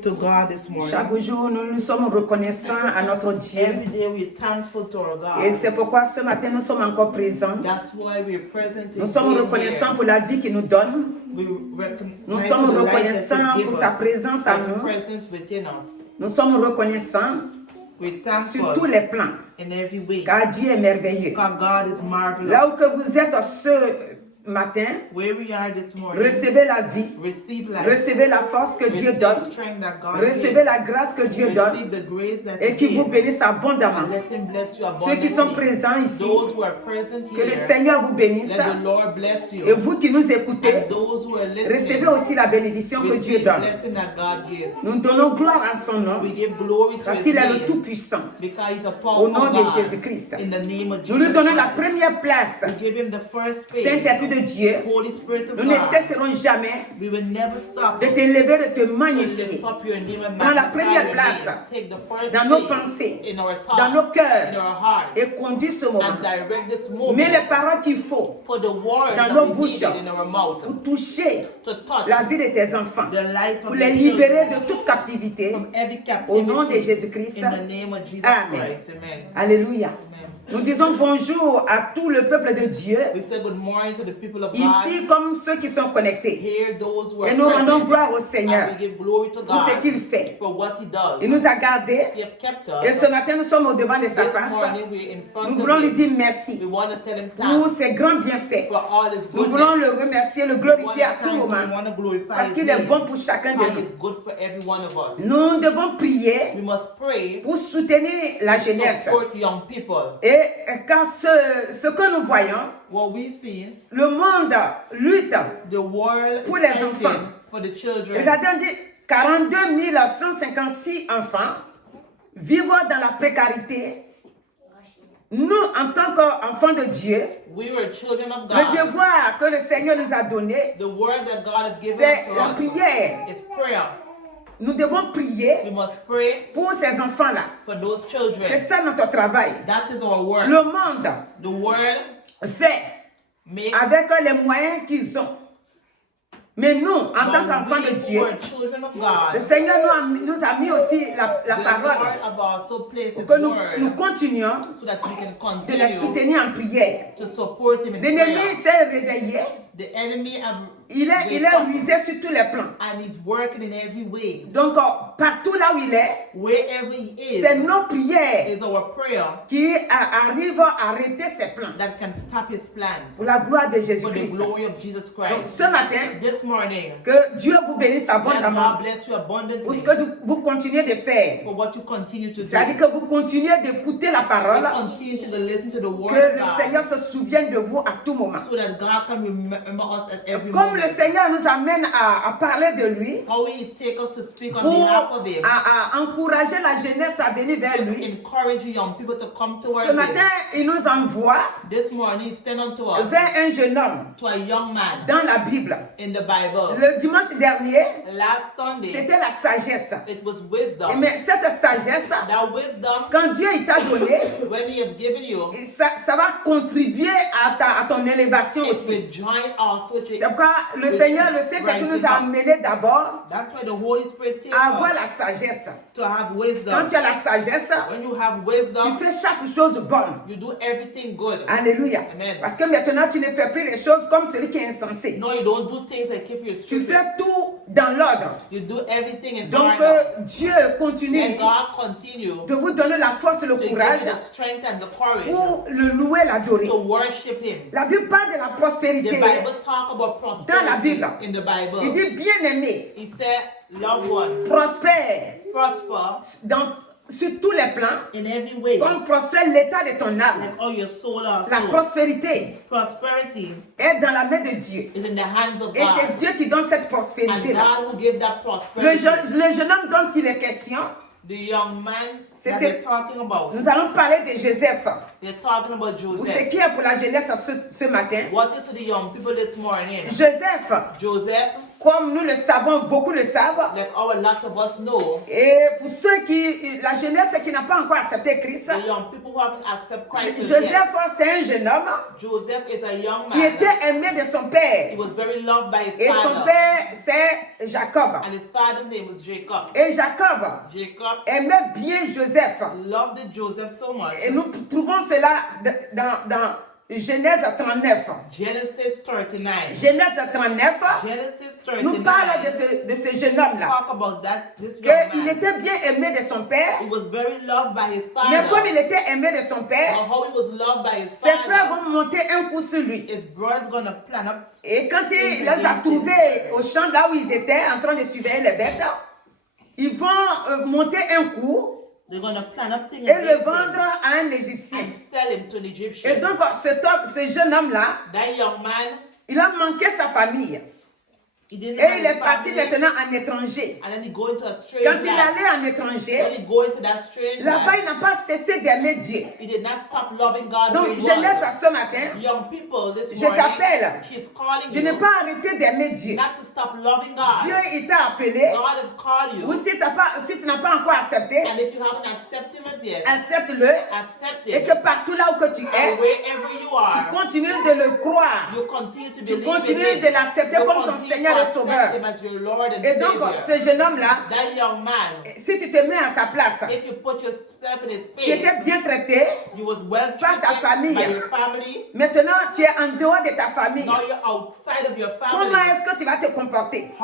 To God this morning. Chaque jour, nous sommes reconnaissants à notre Dieu. Every day we're thankful to our God. Et c'est pourquoi ce matin, nous sommes encore présents. That's why we're present. Nous sommes reconnaissants pour la vie qu'il nous donne. Nous sommes reconnaissants pour sa présence à nous. Nous sommes reconnaissants sur tous les plans. Car Dieu est merveilleux. Là où que vous êtes ce matin, recevez la vie, recevez la force que Dieu donne, recevez la grâce que Dieu donne et qu'il vous bénisse abondamment. Ceux qui sont présents ici, que le Seigneur vous bénisse, et vous qui nous écoutez, recevez aussi la bénédiction que Dieu donne. Nous donnons gloire à son nom parce qu'il est le Tout-Puissant. Au nom de Jésus-Christ, nous lui donnons la première place. Saint-Esprit de Dieu, nous ne cesserons jamais de t'élever, de te magnifier. Prends la première place dans nos pensées, dans nos cœurs, et conduis ce moment. Mets les paroles qu'il faut dans nos bouches pour toucher la vie de tes enfants, pour les libérer de toute captivité. Au nom de Jésus-Christ. Amen. Alléluia. Nous disons bonjour à tout le peuple de Dieu, ici comme ceux qui sont connectés. Et nous rendons gloire au Seigneur pour ce qu'il fait. Il nous a gardés. Et ce matin, nous sommes au devant de sa face. Nous voulons lui dire merci pour ses grands bienfaits. Nous voulons le remercier, le glorifier à tout moment parce qu'il est bon pour chacun de nous. Nous devons prier pour soutenir la jeunesse. Et car ce que nous voyons, le monde lutte pour les enfants. Regardez, on dit 42 156 enfants vivent dans la précarité. Nous, en tant qu'enfants de Dieu, le devoir que le Seigneur nous a donné, c'est la prière. Nous devons prier pour ces enfants-là. C'est ça notre travail. Le monde fait avec les moyens qu'ils ont. Mais nous, en tant qu'enfants de Dieu, le Seigneur nous a mis aussi la parole pour que nous continuions de les soutenir en prière. L'ennemi s'est réveillé. Il est rusé sur tous les plans. Donc, partout là où il est, c'est nos prières qui arrivent à arrêter ses plans. Pour la gloire de Jésus-Christ. Donc, ce matin, que Dieu vous bénisse abondamment pour ce que vous continuez de faire. C'est-à-dire que vous continuez d'écouter la parole, que le Seigneur se souvienne de vous à tout moment. Comme le Seigneur nous amène à parler de lui, pour encourager la jeunesse à venir vers lui. Ce matin, il nous envoie vers un jeune homme dans la Bible. Le dimanche dernier, c'était la sagesse. Mais cette sagesse, quand Dieu t'a donné, ça va contribuer à ton élévation aussi. C'est pourquoi le Seigneur, le Saint-Esprit nous a amené d'abord à avoir la sagesse. Quand tu as la sagesse, tu fais chaque chose bonne. Alléluia. Parce que maintenant, tu ne fais plus les choses comme celui qui est insensé. Tu fais tout dans l'ordre. Donc, Dieu continue de vous donner la force et le courage pour le louer, l'adorer. La Bible parle de la prospérité. Dans la Bible, il dit bien-aimé, prospère sur tous les plans, comme prospère l'état de ton âme. La prospérité est dans la main de Dieu. Et c'est Dieu qui donne cette prospérité-là. Le jeune homme dont il est question, nous allons parler de Joseph. Pour ce qui est pour la jeunesse ce matin, Joseph Comme nous le savons, beaucoup le savent. Like a lot of us know. Et pour ceux qui, la jeunesse qui n'a pas encore accepté Christ, The young people who haven't accepted Christ Joseph, c'est un jeune homme Joseph is a young man qui était aimé de son père. He was very loved by his Et father. son père, c'est Jacob. And his father's name was Jacob. Et Jacob aimait bien Joseph. Loved Joseph so much. Et nous trouvons cela dans Genèse 39. Genesis 39. Genèse 39 Genesis 39 nous parle de ce jeune homme-là. Talk about this young man. Il était bien aimé de son père. He was very loved by his father. Mais comme il était aimé de son père, how he was loved by his ses father, frères vont monter un coup sur lui. His brothers gonna plan up. Et quand il les a trouvés au champ là où ils étaient en train de surveiller les bêtes, ils vont monter un coup. They're gonna plan up things et le vendre à un Égyptien. And sell him to an Egyptian. Et donc ce jeune homme-là, that young man, il a manqué sa famille. Et il est parti maintenant en étranger. And then he go into a strange Quand il allait en étranger, là-bas il n'a pas cessé d'aimer Dieu. He did not stop loving God. Donc je laisse à ce matin, young people, this je t'appelle de you ne pas arrêter d'aimer Dieu. Not to stop loving God. Dieu il t'a appelé. God has called you. Ou si tu n'as pas encore accepté, and if you haven't accepted him as yet, accepte-le. Accept it. Et que partout là où que tu es, wherever you are, tu continues de le croire. You continue to tu continues de l'accepter comme ton Seigneur et Sauveur. Et donc, ce jeune homme-là, si tu te mets à sa place, tu étais bien traité par ta famille. Maintenant, tu es en dehors de ta famille. Comment est-ce que tu vas te comporter?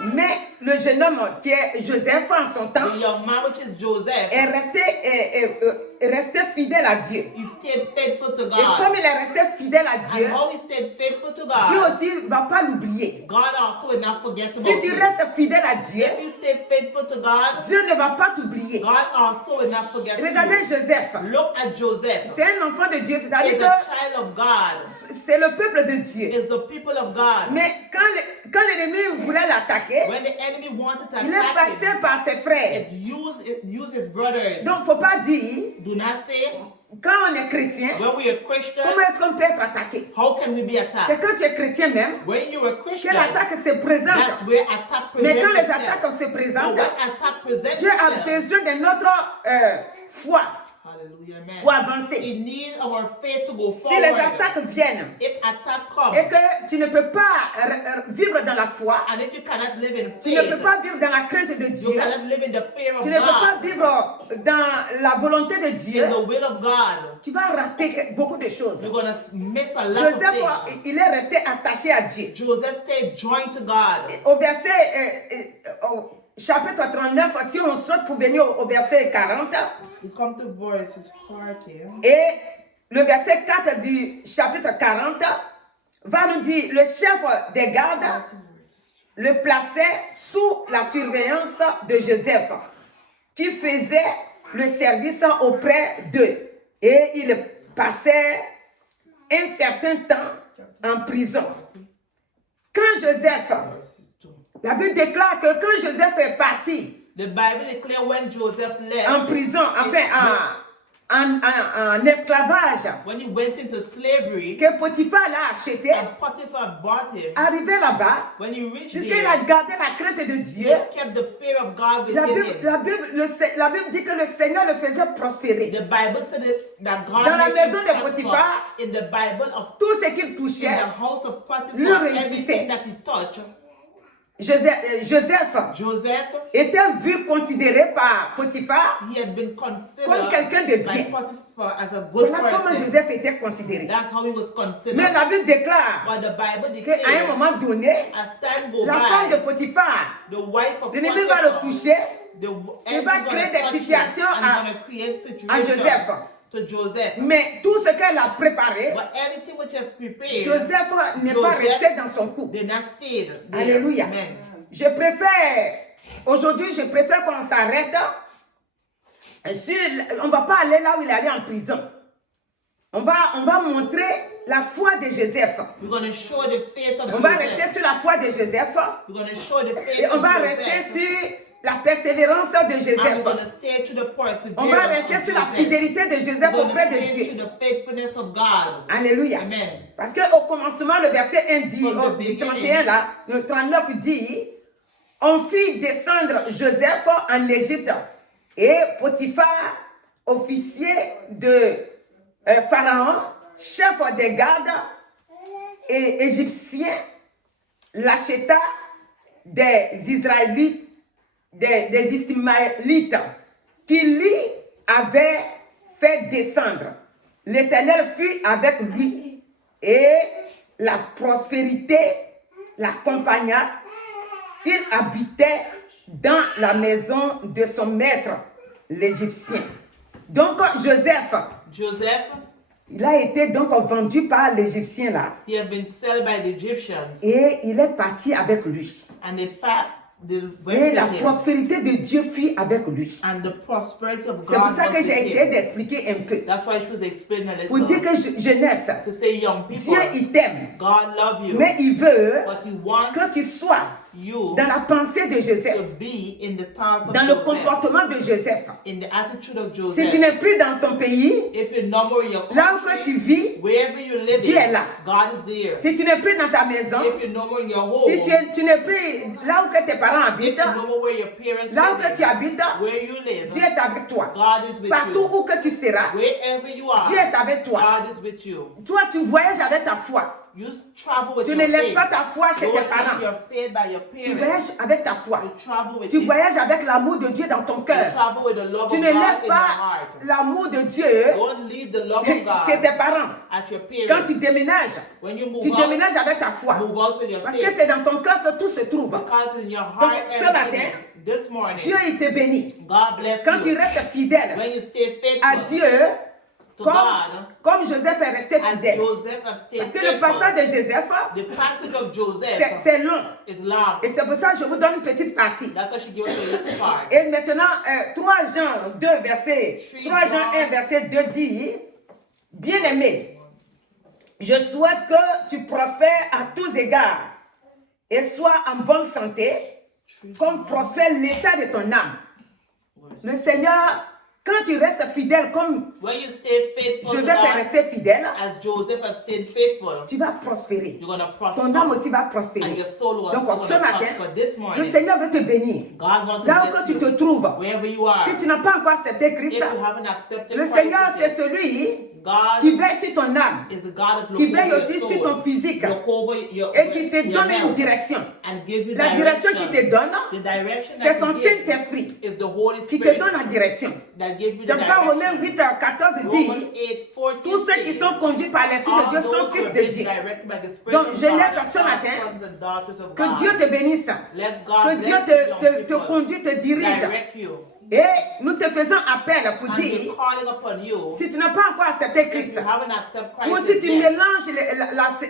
Mais le jeune homme qui est Joseph en son temps est resté fidèle à Dieu. Et comme il est resté fidèle à Dieu, Dieu aussi ne va pas l'oublier. Si tu restes fidèle à Dieu, Dieu ne va pas t'oublier. Regardez Joseph. C'est un enfant de Dieu, c'est-à-dire que c'est le peuple de Dieu. Mais quand l'ennemi voulait l'attaquer, il est passé par ses frères. Donc il ne faut pas dire, quand on est chrétien, comment est-ce qu'on peut être attaqué? C'est quand tu es chrétien même que l'attaque se présente. Mais quand les attaques se présentent, Dieu a besoin de notre foi pour avancer. Si les attaques viennent et que tu ne peux pas vivre dans la foi, tu ne peux pas vivre dans la crainte de Dieu, tu ne peux pas vivre dans la volonté de Dieu, tu vas rater beaucoup de choses. Joseph, il est resté attaché à Dieu. Au verset chapitre 39, si on saute pour venir au verset 40, et le verset 4 du chapitre 40 va nous dire, le chef des gardes le plaçait sous la surveillance de Joseph, qui faisait le service auprès d'eux. Et il passait un certain temps en prison. Quand Joseph, la Bible déclare que quand Joseph est parti en prison, enfin en esclavage, que Potiphar l'a acheté, arrivé là-bas, puisqu'il a gardé la crainte de Dieu, la Bible dit que le Seigneur le faisait prospérer. Dans la maison de Potiphar, tout ce qu'il touchait lui réussissait. Joseph était vu, considéré par Potiphar comme quelqu'un de bien. Voilà comment Joseph était considéré. Mais la Bible déclare qu'à un moment donné, la femme de Potiphar, l'ennemi va le toucher, il va créer des situations à Joseph. Mais tout ce qu'elle a préparé, Joseph n'est pas resté dans son coup. Alléluia. Aujourd'hui, je préfère qu'on s'arrête. On ne va pas aller là où il est allé en prison. On va montrer la foi de Joseph. On va rester sur la foi de Joseph. Et on va rester sur la persévérance de Joseph. And we're going to stay to the perseverance On va rester sur la fidélité de Joseph auprès de Dieu. To the faithfulness of God. Alléluia. Amen. Parce qu'au commencement, le verset 1 dit, du 31 là, le 39 dit, on fit descendre Joseph en Égypte. Et Potiphar, officier de Pharaon, chef des gardes et égyptien, l'acheta des Israélites, des Ismaélites, qui lui avait fait descendre. L'Éternel fut avec lui, et la prospérité l'accompagna. Il habitait dans la maison de son maître, l'Égyptien. Donc Joseph, il a été donc vendu par l'Égyptien là. He had been sold by the Egyptians. Et il est parti avec lui. And they et la prospérité de Dieu fut avec lui. And the prosperity of God. C'est pour ça que j'ai essayé d'expliquer un peu. That's why she was explaining a little. Pour dire que jeunesse, To say young people, Dieu il t'aime. God love you. Mais il veut But he wants que tu sois you dans la pensée de Joseph, to be in the thoughts of dans le Joseph, comportement de Joseph. in the attitude of Joseph. Si tu n'es plus dans ton pays, If you're no more in your country, là où que tu vis, wherever you live, Dieu est là. God is there. Si tu n'es plus dans ta maison, If you're no more in your home, si tu n'es plus là où que tes parents habitent, if you're no more where your parents là où live, que tu habites, where you live, Dieu est avec toi. God is with Partout you. où que tu seras, Wherever you are, Dieu est avec toi. God is with you. Toi, tu voyages avec ta foi. You travel with Tu your ne laisses faith. pas ta foi chez Don't tes leave parents. your faith by your Tu parents. voyages avec ta foi. You travel with Tu it. voyages avec l'amour de Dieu dans ton You cœur. travel with the love Tu of ne God laisses in your pas heart. l'amour de Dieu Don't leave the love of God chez tes parents. at your Quand parents. tu déménages, When you move tu out, déménages avec ta foi. move out with your Parce que faith. c'est dans ton cœur que tout se trouve. Because in your Donc, heart, ce everything matin, is. This morning, Dieu, il te bénit. God bless Quand tu you. restes fidèle When you stay à faithful Dieu, to comme, God, comme Joseph est resté as fidèle. Joseph has stayed Parce que le faithful, passage de Joseph, the passage of Joseph c'est long. is long. Et c'est pour ça que je vous donne une petite partie. That's why she gives us a little part. Et maintenant, 3 Jean 2, verset 3 Jean 1, verset 2 dit, bien-aimé, je souhaite que tu prospères à tous égards et sois en bonne santé, comme prospère l'état de ton âme. Le Seigneur, quand tu restes fidèle comme When you stay faithful Joseph to est God, resté fidèle, as Joseph has stayed faithful, tu vas prospérer. you're going to prosper. Ton âme aussi va And prospérer. your soul will Donc also ce gonna matin, prosper. This le morning, Seigneur veut te bénir. God wants to Là où bless que tu you. te trouves, Wherever you are, si tu n'as pas encore accepté Christ, if you haven't accepted le Christ Seigneur, as c'est your- celui God qui veille sur ton âme, is the God that qui looks veille over aussi your sur soul, ton physique look over your, et qui te your donne une health, direction. and give you La direction qu'il te donne, the direction c'est that son he gives Saint-Esprit is the Holy qui te Spirit donne la direction. that gives you C'est the pourquoi Romains direction. 8, 14 Romans dit, 8:14 tous ceux qui sont conduits par l'Esprit de Dieu all sont those who fils are de being Dieu. directed by the Spirit Donc, of je God laisse are ce matin sons and daughters of que God. Dieu te bénisse, Let God que Dieu bless you, young te people. conduit, te dirige. Direct you. Et nous te faisons appel pour And dire, we're calling upon you. si tu n'as pas encore accepté If Christ, you haven't accepted ou Christ si as tu yet, mélanges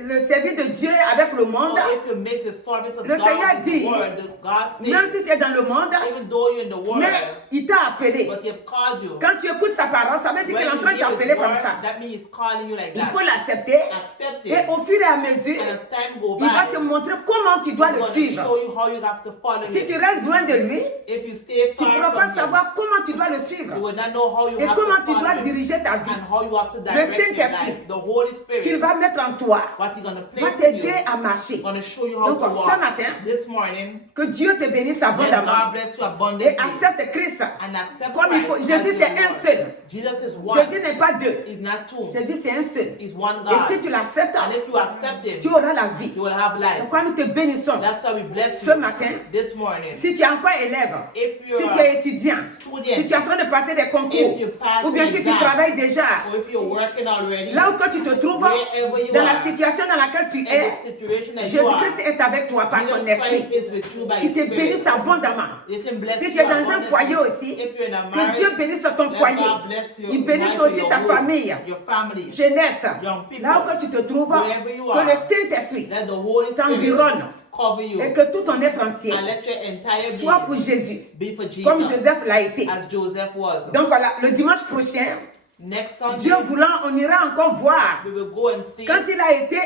le service de Dieu avec le monde, or if you mix the service of Le God Seigneur with dit, the word, that God même says, si tu es dans le monde, even though you're in the world, mais il t'a appelé. but he have called you. Quand tu écoutes sa parole, ça veut dire qu'il est en When train you de hear t'appeler his comme word, ça. that means he's calling you like Il that. faut l'accepter Accept et it. au fur et à mesure, And as time goes il va by, te montrer comment tu dois he's le going to suivre. show you how you have to follow Si him. tu restes loin de lui, If you stay tu ne far pourras pas from him, savoir comment tu dois le you suivre will not know how you et have comment to tu dois follow him diriger ta vie. and how you have to direct your Saint-Esprit life. The Holy Spirit, Qu'il va mettre en toi what he's going to va place in t'aider you, à marcher. going to show you how Donc to ce walk. matin, This morning, que Dieu te bénisse let abondamment God bless you et abundantly accepte Christ and accept comme il faut. Christ Jésus as c'est your un Lord. seul. Jesus is one. Jésus n'est pas deux. He's not two. Jésus c'est un seul. He's one Et God. si tu l'acceptes, And if you accept tu him, auras la vie. you will have C'est life. pourquoi nous te bénissons. That's why we bless Ce you matin, this morning. si tu es encore élève, If you're si tu es étudiant, student, si tu es en train de passer des concours, if you pass ou bien an si tu exam, travailles déjà, or if you're working already, là où que tu te trouves, wherever you dans la are, situation dans laquelle tu in es, the situation that you are, Jésus-Christ est avec toi par son Jesus esprit, Christ is with you by qui His te Spirit. bénisse abondamment. It can bless Si tu you es dans un abundantly. foyer aussi, If you're in a que marriage, Dieu bénisse ton let foyer. God bless you. Il bénisse Wife aussi your ta home, famille, your family, jeunesse, young people, là où que tu te trouves, wherever you que are, le Saint-Esprit let the Holy Spirit t'environne cover you et que tout ton être entier and let your entire soit pour being Jésus, be for Jesus, comme Joseph l'a été. as Joseph was. Donc voilà, le dimanche prochain, Next Sunday, Dieu voulant, on ira encore voir we will go and see quand il a été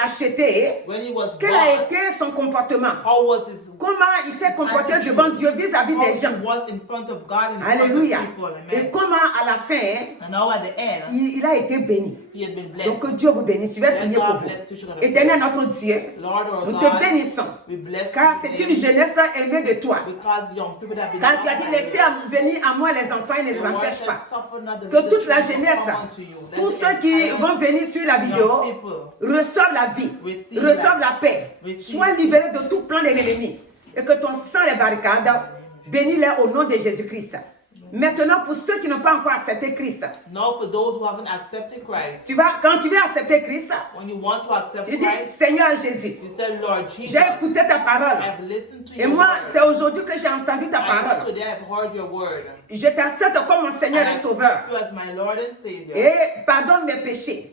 acheté, when he was quel a born, été son comportement. how was his comment il s'est comporté devant Dieu vis-à-vis des gens. Alléluia. Et comment à la fin, il a été béni. Donc que Dieu vous bénisse. Je vais prier pour vous. Éternel notre Dieu, nous te bénissons. Car c'est une jeunesse aimée de toi. Car tu as dit laissez venir à moi les enfants et ne les empêche pas. Que toute la jeunesse, tous ceux qui vont venir sur la vidéo, reçoivent la vie, reçoivent la paix, soient libérés de tout plan de l'ennemi. Et que ton sang les barricade, bénis-les au nom de Jésus-Christ. Maintenant, pour ceux qui n'ont pas encore accepté Christ, quand tu veux accepter Christ, tu dis Seigneur Jésus, j'ai écouté ta parole. Et moi, c'est aujourd'hui que j'ai entendu ta parole. Je t'accepte comme mon Seigneur et Sauveur. Et pardonne mes péchés.